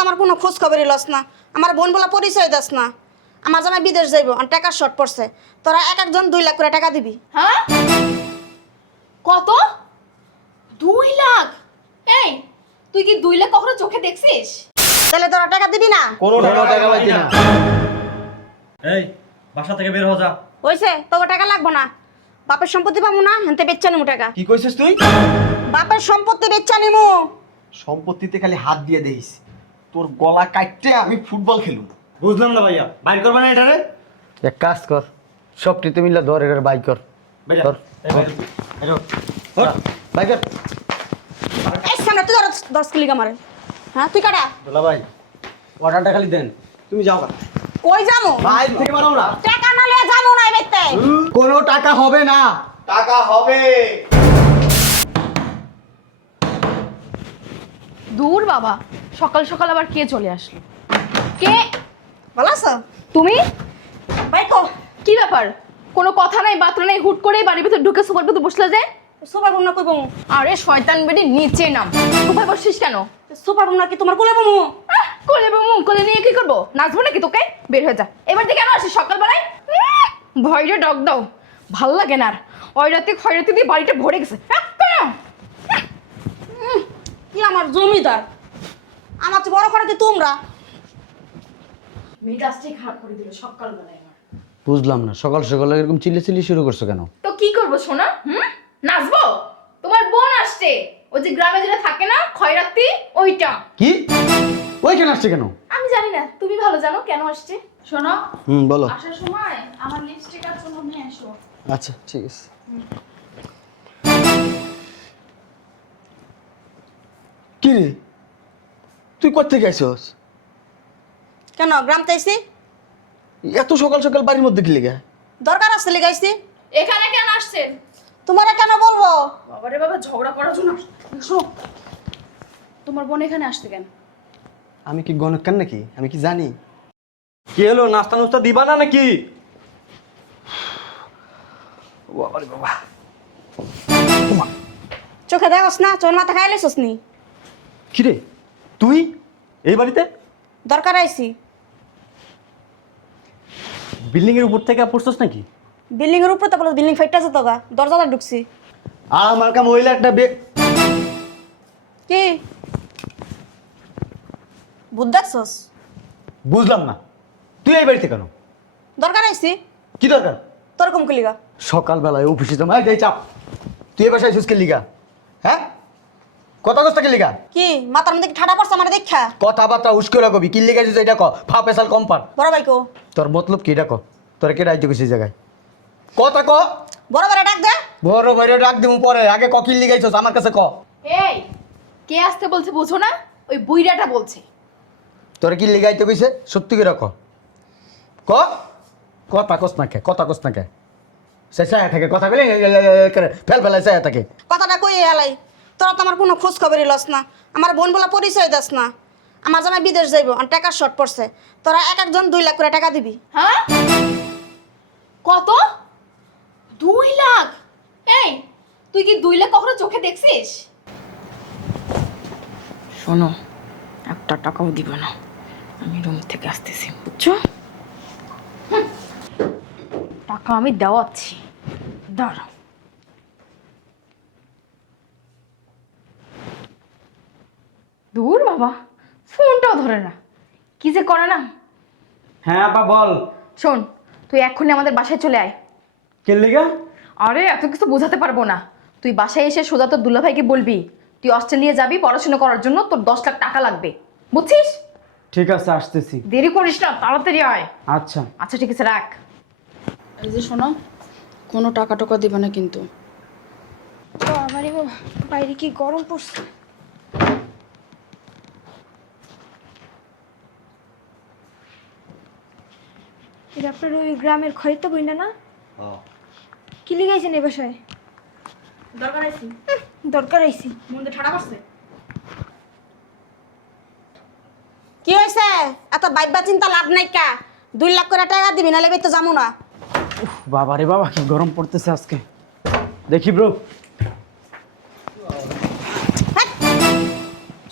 তো আমার কোনো খোঁজ খবরই লস না। আমার বোন বলা পরিচয় দাস না। আমার জামাই বিদেশ যাইব আর টাকার শর্ট পড়ছে। তোরা এক একজন দুই লাখ করে টাকা দিবি। হ্যাঁ? কত? দুই লাখ? এই তুই কি দুই লাখ কখনো চোখে দেখছিস? তাহলে তোরা টাকা দিবি না? কোনো টাকা টাকা পাইছি না। এই বাসা থেকে বের হওয়া যা। হয়েছে তোকে টাকা লাগবো না। বাপের সম্পত্তি পাবো না হেনতে বেচ্চা নিমু টাকা। কি কইছিস তুই? বাপের সম্পত্তি বেচ্চা নিমু। সম্পত্তিতে খালি হাত দিয়ে দেইস। তোর গলা কাটতে আমি ফুটবল খেলুম। বুঝলাম না ভাইয়া। বাইর করবে না এটারে এক কাজ কর সবটিতে মিলে ধর এটার বাইক কর। ধর। বাইর। বাইক কর। এই সামনে তুই ধর দশ কিলি কামারে হ্যাঁ তুই কাটা? দোলা ভাই অর্ডারটা খালি দেন। তুমি যাও। কই যামু বাইরে থেকে বানাও না। টাকা না লিয়ে যামু না বেতে কোনো টাকা হবে না। টাকা হবে। দূর বাবা। সকাল সকাল আবার কে চলে আসলো? কে? ভালো আছো তুমি? ভাই কো। ব্যাপার? কোনো কথা নাই বার্তা নাই হুট করেই বাড়ির ভিতর ঢুকে সোফার ভিতর বসলে যে? সুপার বুম না কই বমু? আরে শয়তান বেডি নিচে নাম। কোথায় বসছিস কেন? সুপার বুম না কি তোমার কোলে বমু? কোলে বমু কোলে নিয়ে কি করব? নাচবো নাকি তোকে? বের হয়ে যা। এবার থেকে কেন আসিস সকালবেলায়? ভয়রে ডগ দাও। ভালো লাগে না আর। ওই রাতে খয়রাতে দিয়ে বাড়িটা ভরে গেছে? কি আমার জমিদার? আমার চেয়ে বড় করে কি তোমরা। মেজাজটাই খারাপ করে দিল সকালবেলায় আমার। বুঝলাম না সকাল সকাল এরকম চিল্লি চিল্লি শুরু করছ কেন? তো কি করব সোনা হুম? নাচবো? তোমার বোন আসছে। ওই যে গ্রামে যেটা থাকে না খয়রাতি ওইটা। কি? ওইখানে আসছে কেন? আমি জানি না তুমি ভালো জানো কেন আসছে? শোনো হুম বলো। আসার সময় আমার লিপস্টিক আর চুল নিয়ে এসো। আচ্ছা ঠিক আছে। কি রে? তুই কোথেকে আইসস কেন গ্রাম তাইছি এত সকাল সকাল বাড়ির মধ্যে কি লেগে? দরকার আছে লিগাইছি এখানে কেন আসছেন? তোমারা কেন বলব? বাবারে বাবা ঝগড়া করার জন্য আসছে। তোমার বোন এখানে আসতে কেন? আমি কি গণক কেন নাকি? আমি কি জানি? কি হলো নাস্তা নুস্তা দিবা না নাকি? বাবারে বাবা। চোখে দেখোস না চোর মাথা খাই লেছিস নি? কি রে? তুই এই বাড়িতে? দরকার আইছি। বিল্ডিং এর উপর থেকে পড়ছস নাকি? বিল্ডিং এর উপরে তো বলো বিল্ডিং ফাইটটা যেত গা দরজাটা ঢুকছি। আর আমার কাম মহিলা একটা বে কি? ভূত দেখছস? বুঝলাম না। তুই এই বাড়িতে কেন? দরকার আইছি। কি দরকার? তোর কম কুলিগা। সকালবেলায় অফিসে তো মাই চাপ। তুই এ বাসায় কে লিগা? হ্যাঁ কথা কস্তা কে লিগা কি মাথার মধ্যে কি ঠাডা পড়ছে আমার দেখা কথাবার্তা উস্করা কবি কি লিগা যে এটা ক ফা পেশাল কম পার বড় ভাই কো তোর মতলব কি এটা ক তোর কে রাইতে গেছিস জায়গায় কথা ক বড় ভাই ডাক দে বড় ভাইরে ডাক দিমু পরে আগে ক কি লিগাইছস আমার কাছে ক এই কে আসতে বলছে বুঝো না ওই বুইরাটা বলছে তোর কি লিগাইতে কইছে সত্যি করে ক ক কথা কস না কে কথা কস না কে সে চায় থাকে কথা বলে ফেল ফেলায় চায় থাকে কথাটা কই এলাই তোরা তো আমার কোনো খোঁজ খবরই লস না। আমার বোন বলা পরিচয় দাস না। আমার জামাই বিদেশ যাইব আর টাকার শর্ট পড়ছে। তোরা এক একজন দুই লাখ করে টাকা দিবি। হ্যাঁ? কত? দুই লাখ? এই তুই কি দুই লাখ কখনো চোখে দেখছিস? শোনো একটা টাকাও দিব না। আমি রুম থেকে আসতেছি বুঝছ? হুম। টাকা আমি দেওয়াচ্ছি। দাঁড়াও দূর বাবা ফোনটাও ধরে না। কি যে করে না? হ্যাঁ আপা বল। শোন তুই এক্ষুনি আমাদের বাসায় চলে আয়। কে লেগা? আরে এত কিছু বোঝাতে পারব না। তুই বাসায় এসে সোজা তোর দুলাভাইকে বলবি তুই অস্ট্রেলিয়া যাবি পড়াশোনা করার জন্য তোর দশ লাখ টাকা লাগবে। বুঝছিস? ঠিক আছে আসতেছি। দেরি করিস না তাড়াতাড়ি আয়। আচ্ছা। আচ্ছা ঠিক আছে রাখ। এই যে শোনো কোনো টাকা টাকা দিবে না কিন্তু। বাবারে বাবা বাইরে কি গরম পড়ছে? এটা আপনার ওই গ্রামের খরিদ্দ বইনা না? কি লিগাইছেন এই বাসায়? দরকার আইছি। দরকার আইছি। মন্দে ঠাডা পড়ছে কি হয়েছে এত বাইবা চিন্তা লাভ নাই কা? দুই লাখ করে টাকা দিবি নাহলে তো যাব না। বাবা রে বাবা কি গরম পড়তেছে আজকে। দেখি ব্রো।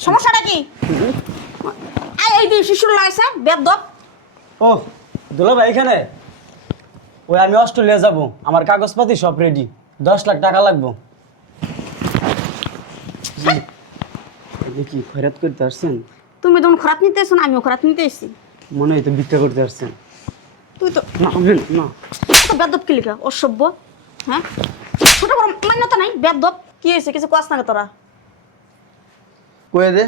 সমস্যাটা কি? শিশুর লাগাইছে বেদব। ও দুলা ভাই এখানে? ওই আমি অস্ট্রেলিয়া যাব। আমার কাগজপাতি সব রেডি দশ লাখ টাকা লাগবো। দেখি খয়রাত করতে আসছেন? তুমি যখন খরাত নিতে এসো না আমিও খরাত নিতে এসেছি। মনে হয় তো ভিক্ষা করতে আসছেন। তুই তো না বুঝলেন না। তো বেদব কি লিখা? অসভ্য। হ্যাঁ? ছোট বড় মান্যতা নাই বেদব। কি হয়েছে কিছু কাজ না তোরা। কয়ে দে।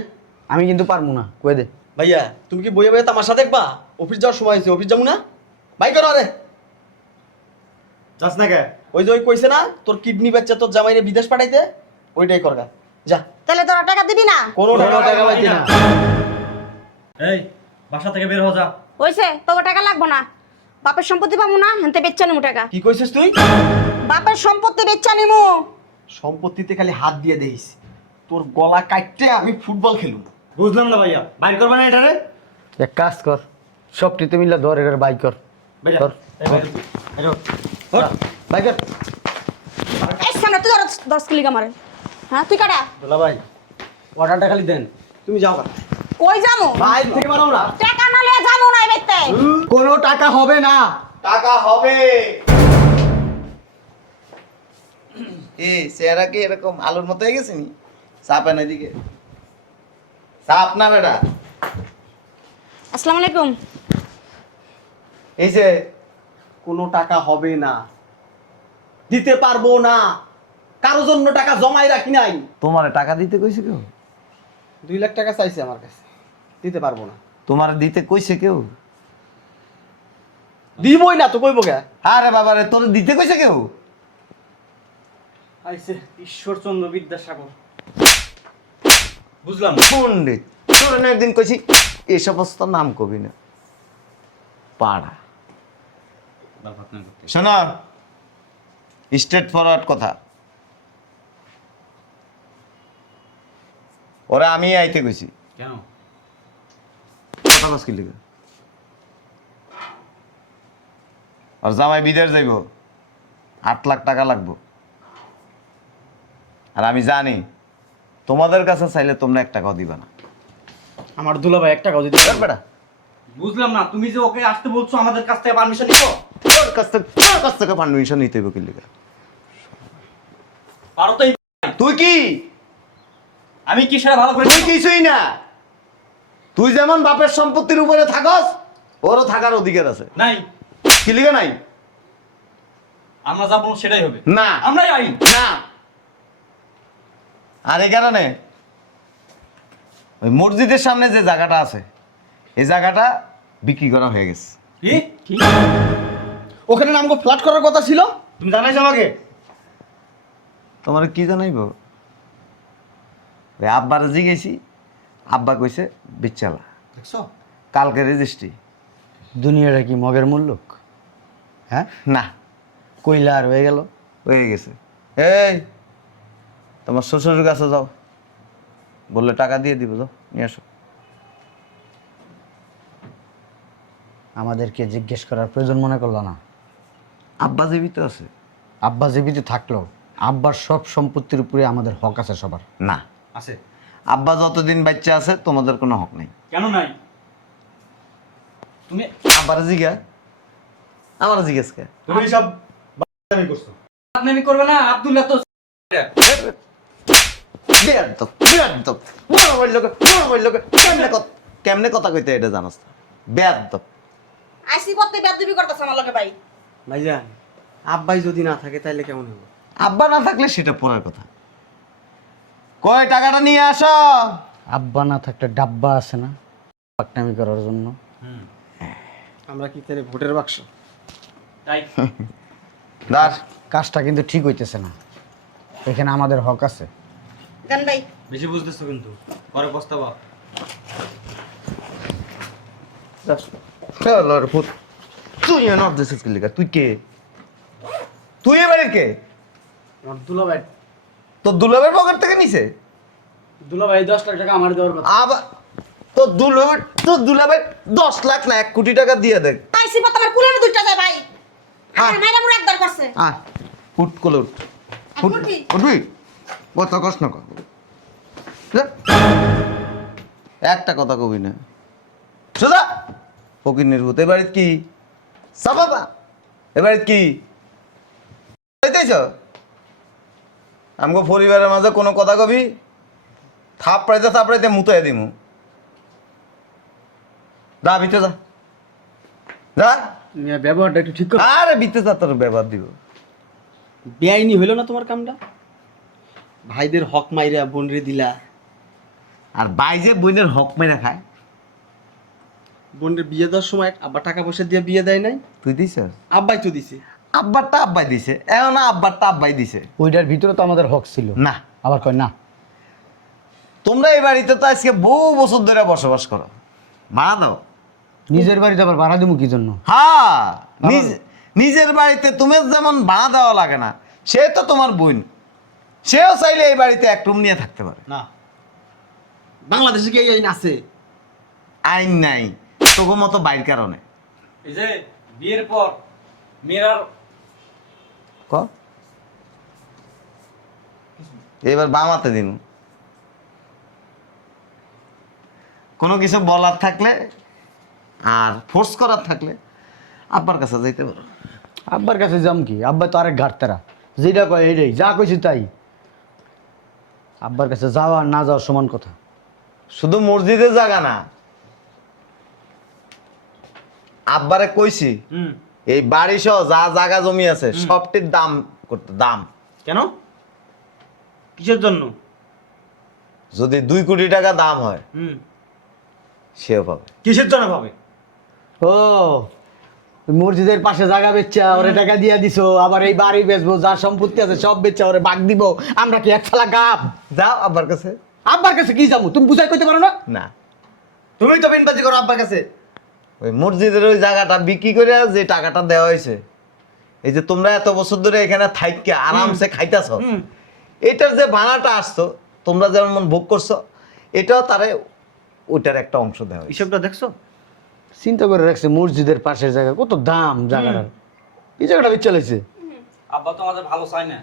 আমি কিন্তু পারব না কয়ে দে। ভাইয়া তুমি কি বইয়ে বইয়ে তামাশা দেখবা? অফিস যাওয়ার সময় হয়েছে অফিস যাব না? ভাই করো আরে। যাস না কে? ওই যে ওই কইছে না তোর কিডনি বাচ্চা তোর জামাইরে বিদেশ পাঠাইতে ওইটাই করগা। যা। তাহলে তোরা টাকা দিবি না? কোনো টাকা টাকা পাইছি না। এই বাসা থেকে বের হয়ে যা। হয়েছে তোকে টাকা লাগবো না। বাপের সম্পত্তি পাবো না হেনতে বেচ্চা নিমু টাকা। কি কইছিস তুই? বাপের সম্পত্তি বেচ্চা নিমু সম্পত্তিতে খালি হাত দিয়ে দেইস। তোর গলা কাটতে আমি ফুটবল খেলুম। বুঝলাম না ভাইয়া। বাইর করবে না এটা রে? এক কাজ কর। সবটিতে মিলে ধর এটার বাই কর। ধর। বাই কর। এই সামনে তুই ধর দশ কিলি কামারে হ্যাঁ তুই কাটা। দুলা ভাই অর্ডারটা খালি দেন। তুমি যাও গা। কই যামু বাইরে থেকে বাড়াও না। টাকা না লিয়ে যামু না এবেতে কোনো টাকা হবে না। টাকা হবে। এ চেহারা কি এরকম আলুর মতো হয়ে গেছে নি? চাপেন এদিকে। চাপ না বেটা। আসসালামু আলাইকুম। এই যে কোনো টাকা হবে না। দিতে পারব না। কারও জন্য টাকা জমাই রাখি নাই। তোমার টাকা দিতে কইছে কেউ? দুই লাখ টাকা চাইছে আমার কাছে। দিতে পারব না। তোমার দিতে কইছে কেউ? দিবই না তো কইবো কে? আরে বাবা রে তোর দিতে কইছে কেউ? আইসে ঈশ্বরচন্দ্র বিদ্যাসাগর। বুঝলাম পণ্ডিত তোর না একদিন কইছি সমস্ত নাম কবি না। পাড়া। শোনো স্ট্রেট ফরওয়ার্ড কথা। ওরা আমি আইতে কইছি। কেন? কথা কি লিখে আর জামাই বিদেশ যাইব আট লাখ টাকা লাগবো। আর আমি জানি তোমাদের কাছে চাইলে তোমরা এক টাকাও দিবা না। আমার দুলা ভাই একটা কথা দিতে পারবে বেটা বুঝলাম না তুমি যে ওকে আসতে বলছো আমাদের কাছ থেকে পারমিশন নিবো? তোর কাছ থেকে তোর কাছ থেকে পারমিশন নিতে হইব কি লিখে পারো তো এই তুই কি? আমি কি সেটা ভালো করে তুই কিছুই না। তুই যেমন বাপের সম্পত্তির উপরে থাকস ওরও থাকার অধিকার আছে। নাই। কি লিখে নাই? আমরা যা বলব সেটাই হবে। না। আমরাই আইন। না। আর এই কারণে ওই মসজিদের সামনে যে জায়গাটা আছে এই জায়গাটা বিক্রি করা হয়ে গেছে। কি? ওখানে নামগো ফ্ল্যাট করার কথা ছিল? তুমি জানাইছো আমাকে? তোমার কি জানাইব? ওই আব্বার জিগেছি আব্বা কইছে বিচ্চালা দেখছ? কালকে রেজিস্ট্রি। দুনিয়াটা কি মগের মূল্যক হ্যাঁ? না। কইলা আর হয়ে গেল। হয়ে গেছে। এই তোমার শ্বশুর কাছে যাও। বললে টাকা দিয়ে দিব যাও নিয়ে আসো। আমাদেরকে জিজ্ঞেস করার প্রয়োজন মনে করল না। আব্বা জীবিত আছে। আব্বা জীবিত থাকল আব্বার সব সম্পত্তির উপরে আমাদের হক আছে সবার। না। আছে। আব্বা যতদিন বাচ্চা আছে তোমাদের কোনো হক নেই। কেন নাই? তুমি আব্বার জিগা। আমার জিজ্ঞেস কে তুমি সব বাদামি করছ। বাদামি করবে না আব্দুল্লাহ তো বেয়াদব, বেয়াদব। বড় বড় লোকে, বড় বড় লোকে, কেমনে কথা- কেমনে কথা কইতে এটা জানাস? না আইসি পথে বেদবি করতেছে আমার লগে ভাই। ভাইজান আব্বাই যদি না থাকে তাইলে কেমন হবে আব্বা না থাকলে সেটা পরের কথা। কয় টাকাটা নিয়ে আসো? আব্বা না থাকলে ডাব্বা আছে না? পাকনামি করার জন্য। আমরা কি তাহলে ভোটের বাক্স? তাই। দাস কাজটা কিন্তু ঠিক হইতেছে না। এখানে আমাদের হক আছে। গান ভাই বেশি বুঝতেছো কিন্তু। পরে পস্তাবা। চলোর তুই কি তুই কে? তুই এবারে কে? তোর দুলাবের পকেট থেকে নিছে? দুলা ভাই দশ লাখ টাকা আমার দেওয়ার কথা। আবার তোর দুলাবের তোর দুলাবের দশ লাখ না এক কোটি টাকা দিয়ে দেখ। আইসি পথে আমার কুলের দুইটা যায় ভাই। আমার মাইরা মুড় একদর করছে। উঠ কোলে উঠ। উঠ। উঠবি? কথা কস না। একটা কথা কবি না। সোজা? ফকির নির্ভূত এবারে কি? সাবাবা এবারে কি? যাইতেছ আমগো পরিবারের মাঝে কোনো কথা কবি? থাপ পাইতে থাপ পাইতে মুতাই দিমু। দা ভিতরে যা। যা। ব্যবহারটা একটু ঠিক করো। আরে ভিতরে যা তোর ব্যবহার দিব। বেআইনি হইল না তোমার কামটা? ভাইদের হক মাইরা বোনরে দিলা। আর বাইজে বোনের হক মেরে খায়। বোনের বিয়ে দেওয়ার সময় আব্বা টাকা পয়সা দিয়ে বিয়ে দেয় নাই? তুই দিছ? আব্বাই তো দিছে। আব্বারটা আব্বাই দিছে। এখন আব্বারটা আব্বাই দিছে। ওইটার ভিতরে তো আমাদের হক ছিল। না। আবার কয় না। তোমরা এই বাড়িতে তো আজকে বহু বছর ধরে বসবাস করো। ভাড়া দাও। নিজের বাড়িতে আবার ভাড়া দেবো কি জন্য হ্যাঁ নিজ- নিজের বাড়িতে তুমি যেমন ভাড়া দেওয়া লাগে না সে তো তোমার বোন। সেও চাইলে এই বাড়িতে এক রুম নিয়ে থাকতে পারে। না। বাংলাদেশে কি এই আইন আছে? আইন নাই। তোকে মতো বাইর কারণে। এই যে বিয়ের পর মেয়েরার ক? এবার বামাতে দিন। কোনো কিছু বলার থাকলে আর ফোর্স করার থাকলে আব্বার কাছে যাইতে পারো। আব্বার কাছে যাম কি? আব্বা তো আরেক ঘাটতারা। যেটা কয় এইটাই যা কইছি তাই। আব্বার কাছে যাওয়া আর না যাওয়া সমান কথা। শুধু মসজিদে জায়গা না। আব্বারে কইছি এই বাড়ি সহ যা জায়গা জমি আছে সবটির দাম করতে দাম? কেন? কিসের জন্য? যদি দুই কোটি টাকা দাম হয় সেও পাবে। কিসের জন্য পাবে? ও মসজিদের পাশে জায়গা বেচা ওরে টাকা দিয়া দিছো আবার এই বাড়ি বেচবো যা সম্পত্তি আছে সব বেচা ওরে বাঘ দিব আমরা কি এক ফালা গাপ যাও আব্বার কাছে। আব্বার কাছে কি যাব? তুমি বুঝাই কইতে পারো না? না। তুমি তো বিনবাজি করো আব্বার কাছে। ওই মসজিদের ওই জায়গাটা বিক্রি করে যে টাকাটা দেওয়া হয়েছে এই যে তোমরা এত বছর ধরে এখানে থাইকে আরামসে খাইতেছ এটার যে ভাড়াটা আসতো তোমরা যেমন ভোগ করছ এটাও তারে ওইটার একটা অংশ দেওয়া হয়েছে। হিসাবটা দেখছ? চিন্তা করে রাখছে মসজিদের পাশের জায়গা কত দাম জায়গাটার। এই জায়গাটা বেচা লাইছে আব্বা তো আমাদের ভালো চায় না।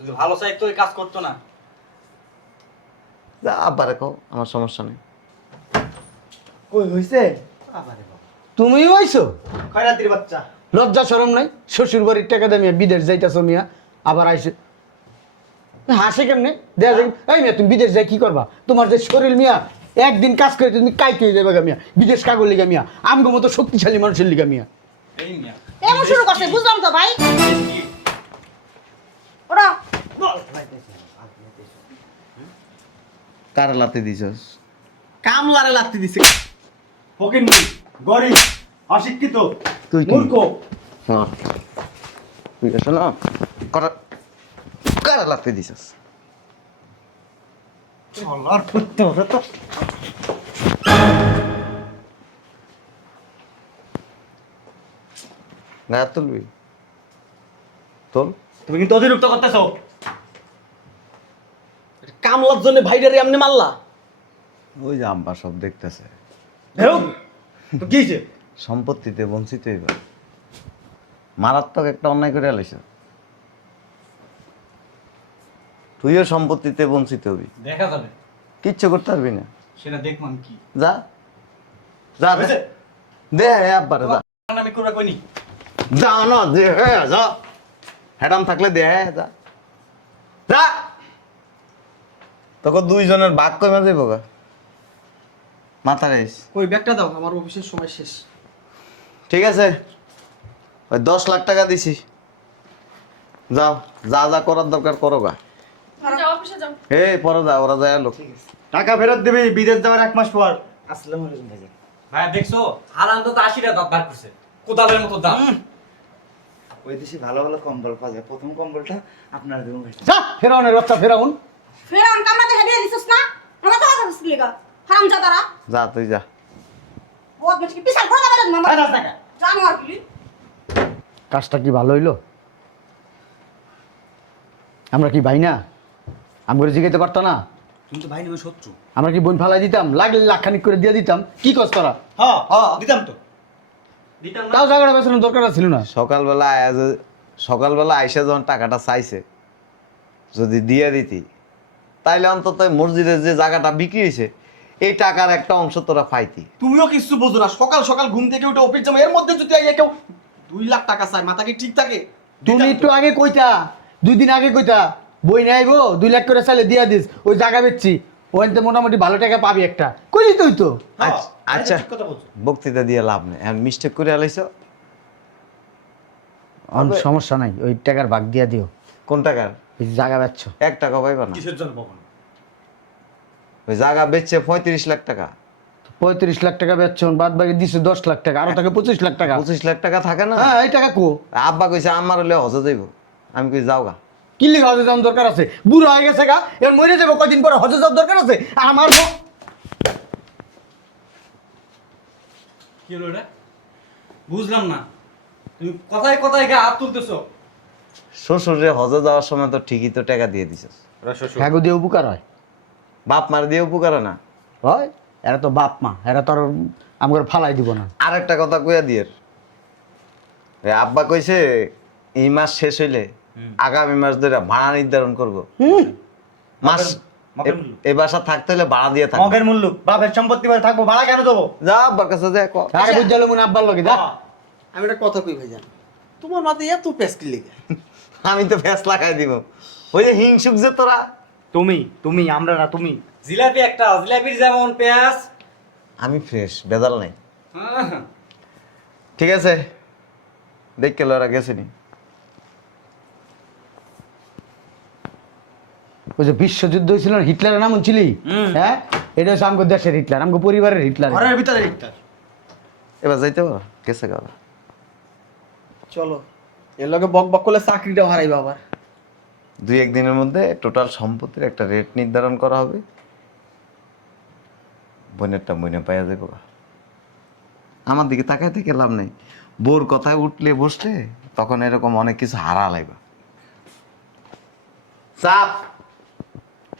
যদি ভালো চাই তো এই কাজ করতো না। যা আব্বারে কও আমার সমস্যা নেই। কই হইছে? তুমি হইছো খয়রাতির বাচ্চা? লজ্জা শরম নাই? শ্বশুর বাড়ির টাকা দিয়ে মিয়া বিদেশ যাইতাছ মিয়া আবার আইসে হাসে কেমনে? দেয়া যায় এই মিয়া তুমি বিদেশ যাই কি করবা? তোমার যে শরীর মিয়া একদিন কাজ করে তুমি কাইতে যাবে গা মিয়া। বিদেশ কাগর লিগা মিয়া আমগো মতো শক্তিশালী মানুষের লিগা মিয়া। মিয়া। এমন শুরু করছে বুঝলাম তো ভাই। ওরা কার লাতে দিছস? কামলারে লাগতে দিছে। ফকির নি গরিব অশিক্ষিত তুই কি? মূর্খ। হ্যাঁ। তুই আসো না কর কার লাতে দিছস? চলার করতে হবে তো। হাত তুলবি? তোল। তুমি কিন্তু অতিরিক্ত করতেছো। জন্য ভাইডারে এমনি মারলা? ওই যে আব্বা সব দেখতেছে। তো কি হয়েছে সম্পত্তিতে বঞ্চিত এবার মারাত্মক একটা অন্যায় করে তুইও সম্পত্তিতে বঞ্চিত হবি। দেখা যাবে। কিচ্ছু করতে পারবি না। সেটা দেখলাম কি। যা। যা দে। হয়েছে? দে হে আব্বারে যা। আমি করে কইনি। যা না দে হে যা। হ্যাডাম থাকলে দে হে যা। যা। তোকে দুইজনের ভাগ কই মাঝে বোকা মাথা রেস ওই ব্যাগটা দাও আমার অফিসের সময় শেষ। ঠিক আছে। ওই দশ লাখ টাকা দিছি। যাও যা যা করার দরকার করো গা। হে পরে যা ওরা যায় লোক। টাকা ফেরত দিবি বিদেশ যাওয়ার এক মাস পর। আসসালামু আলাইকুম ভাই ভাইয়া দেখছ? হারান তো আশিটা দাঁত বার করছে। কোদালের মতো দাঁত। ওই দেশে ভালো ভালো কম্বল পাওয়া যায়। প্রথম কম্বলটা আপনারা দেবো ভাই যা ফেরাউনের বাচ্চা ফেরাউন। ফেরাউন কামরা দেখে দিয়ে দিছিস না? আমরা তো কথা বলছিলি গা। হারাম জাদারা যা তুই যা। বহুত বেশি কি পিছাল করে দেবে না জানো আর কি। কাজটা কি ভালো হইল? আমরা কি ভাই না? আমি করে জিগাইতে পারতো না? তুমি তো ভাই নেবে শত্রু। আমরা কি বোন ফালাই দিতাম? লাগলে লাখখানিক করে দিয়ে দিতাম? কি কষ্ট তোরা? হ্যাঁ হ্যাঁ দিতাম তো। দিতাম না? তাও জায়গাটা বেসানোর দরকার ছিল না? সকালবেলা সকালবেলা আইসা যখন টাকাটা চাইছে যদি দিয়ে দিতি তাইলে অন্তত মসজিদের যে জায়গাটা বিক্রি হয়েছে এই টাকার একটা অংশ তোরা পাইতি। তুমিও কিছু বোঝো না সকাল সকাল ঘুম থেকে উঠে অফিস যাব এর মধ্যে যদি আইয়া কেউ দুই লাখ টাকা চায় মাথা কি ঠিক থাকে? তুমি একটু আগে কইতা দুই দিন আগে কইতা বই নাই গো দুই লাখ করে চাইলে দিয়া দিস ওই জায়গা বেচছি ওইতে মোটামুটি ভালো টাকা পাবি একটা। কইলি তুই তো? আচ্ছা, আচ্ছা বক্তৃতা দিয়ে লাভ নেই। এখন মিস্টেক করে আলাইছো। অন সমস্যা নাই ওই টাকার ভাগ দিয়া দিও। কোন টাকার জায়গা বেচছো। এক টাকা পাইবা না। কিসের জন্য পাবো না? ওই জায়গা বেচছে পঁয়ত্রিশ লাখ টাকা। পঁয়ত্রিশ লাখ টাকা বেচছো বাদ বাকি দিছে দশ লাখ টাকা আরও টাকা পঁচিশ লাখ টাকা। পঁচিশ লাখ টাকা থাকে না? হ্যাঁ এই টাকা কো? আব্বা কইছে আমার হলে হজে যাইব। আমি কই যাও গা। কি লিখে হজে যাওয়ার দরকার আছে? বুড়ো হয়ে গেছে গা এবার মরে যাব কয়দিন পরে হজে যাওয়ার দরকার আছে? আমার কি হলো এটা? বুঝলাম না। তুমি কথায় কথায় গা হাত তুলতেছো। শ্বশুরে হজে যাওয়ার সময় তো ঠিকই তো টাকা দিয়ে দিছিস। হ্যাঁ দিয়ে উপকার হয়। বাপ মার দিয়ে উপকার হয় না? হয়? এরা তো বাপ মা এরা তো আর আমাকে ফালাই দিব না। আর একটা কথা কইয়া দিয়ে আব্বা কইছে এই মাস শেষ হইলে আগামী মাস ধরে ভাড়া নির্ধারণ করব। মাস মগের মূল্য। এ বাসা থাকতে হলে ভাড়া দিয়ে থাকবে। মগের মূল্য বাপের সম্পত্তি বাড়ি থাকব ভাড়া কেন দেবো? যা আব্বার কাছে যা ক। আরে বুঝালো মনে আব্বার লগে যা। আমি একটা কথা কই ভাইজান। তোমার মাথায় এত পেস্কি লেগে? আমি তো ফ্যাস লাগাই দিব। ওই যে হিংসুক যে তোরা। তুমি তুমি আমরা না তুমি। জিলাপি একটা জিলাপির যেমন পেঁয়াজ আমি ফ্রেশ বেদাল নাই। হ্যাঁ। ঠিক আছে। দেখ কে লড়া গেছে নি। ওই যে বিশ্বযুদ্ধ হয়েছিল না, হিটলারের নাম ছিলি হ্যাঁ? এটা হচ্ছে আমাকে দেশের হিটলার আমাকে পরিবারের হিটলার। ঘরের ভিতরে একটা এবার যাইতে পারো গেছে গেল চলো। এর লগে বক বক করলে চাকরিটাও হারাইবা আবার। দুই একদিনের মধ্যে টোটাল সম্পত্তির একটা রেট নির্ধারণ করা হবে। বোনেরটা বইনে পাইয়া যাব আমার দিকে তাকায় থেকে লাভ নেই। বোর কথায় উঠলে বসলে তখন এরকম অনেক কিছু হারা লাগবে চাপ।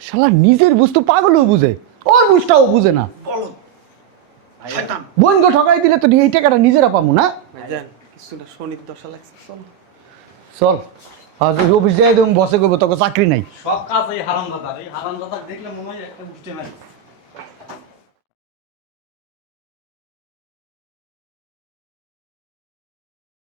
শালা নিজের বস্তু পাগলও বুঝে ওর বুঝটাও বুঝে না। বোন গো ঠকাই দিলে তো এই টাকাটা নিজেরা পাবো না? ভাইজান কিছুটা শনির দশা লাগছে চলো। চল। আজ অফিস যাই তুমি বসে করব তোকে চাকরি নাই। সব কাজ এই হারাম দাদা এই হারাম দাদা দেখলে মনে হয় একটা মুষ্টি মারি।